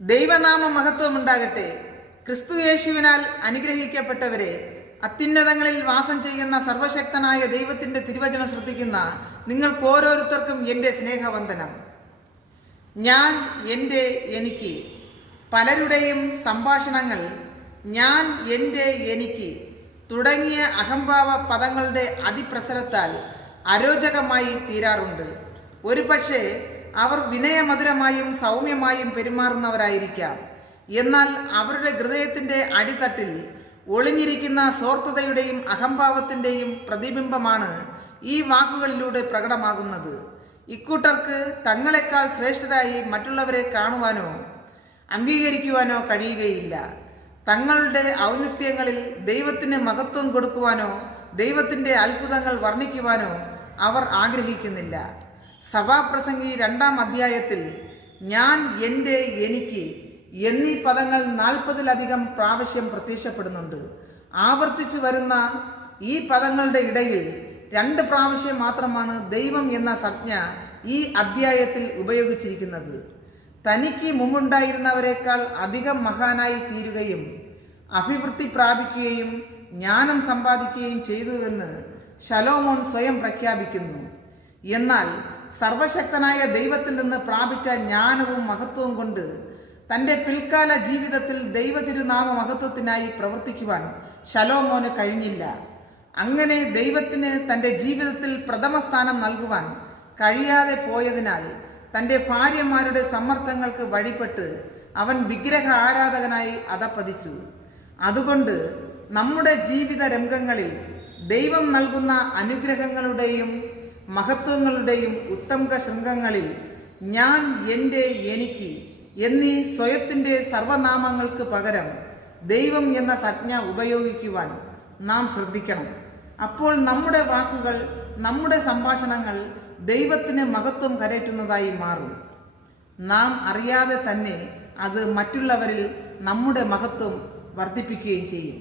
ദൈവനാമ മഹത്വം ഉണ്ടാകട്ടെ. ക്രിസ്തു യേശുവിനാൽ അനുഗ്രഹിക്കപ്പെട്ടവരെ, അത്യുന്നതങ്ങളിൽ വാസം ചെയ്യുന്ന സർവശക്തനായ ദൈവത്തിൻ്റെ തിരുവചനം ശ്രദ്ധിക്കുന്ന നിങ്ങൾക്ക് ഓരോരുത്തർക്കും എൻ്റെ സ്നേഹവന്ദനം. ഞാൻ, എൻ്റെ, എനിക്ക്. പലരുടെയും സംഭാഷണങ്ങൾ ഞാൻ, എൻ്റെ, എനിക്ക് തുടങ്ങിയ അഹംഭാവ പദങ്ങളുടെ അതിപ്രസരത്താൽ അരോചകമായി തീരാറുണ്ട്. ഒരുപക്ഷെ അവർ വിനയമധുരമായും സൗമ്യമായും പെരുമാറുന്നവരായിരിക്കാം. എന്നാൽ അവരുടെ ഹൃദയത്തിൻ്റെ അടിത്തട്ടിൽ ഒളിഞ്ഞിരിക്കുന്ന സ്വാർത്ഥതയുടെയും അഹംഭാവത്തിൻ്റെയും പ്രതിബിംബമാണ് ഈ വാക്കുകളിലൂടെ പ്രകടമാകുന്നത്. ഇക്കൂട്ടർക്ക് തങ്ങളെക്കാൾ ശ്രേഷ്ഠരായി മറ്റുള്ളവരെ കാണുവാനോ അംഗീകരിക്കുവാനോ കഴിയുകയില്ല. തങ്ങളുടെ ഔന്നത്യങ്ങളിൽ ദൈവത്തിന് മഹത്വം കൊടുക്കുവാനോ ദൈവത്തിൻ്റെ അത്ഭുതങ്ങൾ വർണ്ണിക്കുവാനോ അവർ ആഗ്രഹിക്കുന്നില്ല. സഭാപ്രസംഗി 2-ാം അധ്യായത്തിൽ ഞാൻ, എൻ്റെ, എനിക്ക് എന്നീ പദങ്ങൾ 40-ലധികം പ്രാവശ്യം പ്രത്യക്ഷപ്പെടുന്നുണ്ട്. ആവർത്തിച്ചു വരുന്ന ഈ പദങ്ങളുടെ ഇടയിൽ 2 പ്രാവശ്യം മാത്രമാണ് ദൈവം എന്ന സംജ്ഞ ഈ അധ്യായത്തിൽ ഉപയോഗിച്ചിരിക്കുന്നത്. തനിക്ക് മുമ്പുണ്ടായിരുന്നവരെക്കാൾ അധികം മഹാനായി തീരുകയും അഭിവൃദ്ധി പ്രാപിക്കുകയും ജ്ഞാനം സമ്പാദിക്കുകയും ചെയ്തുവെന്ന് ശലോമോൻ സ്വയം പ്രഖ്യാപിക്കുന്നു. എന്നാൽ സർവശക്തനായ ദൈവത്തിൽ നിന്ന് പ്രാപിച്ച ജ്ഞാനവും മഹത്വവും കൊണ്ട് തൻ്റെ പിൽക്കാല ജീവിതത്തിൽ ദൈവതിരുനാമ മഹത്വത്തിനായി പ്രവർത്തിക്കുവാൻ ശലോമോന് കഴിഞ്ഞില്ല. അങ്ങനെ ദൈവത്തിന് തൻ്റെ ജീവിതത്തിൽ പ്രഥമ സ്ഥാനം നൽകുവാൻ കഴിയാതെ പോയതിനാൽ തൻ്റെ ഭാര്യമാരുടെ സമ്മർദ്ദങ്ങൾക്ക് വഴിപ്പെട്ട് അവൻ വിഗ്രഹ ആരാധകനായി അധപ്പതിച്ചു. അതുകൊണ്ട് നമ്മുടെ ജീവിത രംഗങ്ങളിൽ ദൈവം നൽകുന്ന അനുഗ്രഹങ്ങളുടെയും മഹത്വങ്ങളുടെയും ഉത്തംക ശൃംഗങ്ങളിൽ ഞാൻ, എൻ്റെ, എനിക്ക് എന്നീ സ്വയത്തിൻ്റെ സർവനാമങ്ങൾക്ക് പകരം ദൈവം എന്ന സംജ്ഞ ഉപയോഗിക്കുവാൻ നാം ശ്രദ്ധിക്കണം. അപ്പോൾ നമ്മുടെ വാക്കുകൾ, നമ്മുടെ സംഭാഷണങ്ങൾ ദൈവത്തിന് മഹത്വം കരയറ്റുന്നതായി മാറും. നാം അറിയാതെ തന്നെ അത് മറ്റുള്ളവരിൽ നമ്മുടെ മഹത്വം വർദ്ധിപ്പിക്കുകയും ചെയ്യും.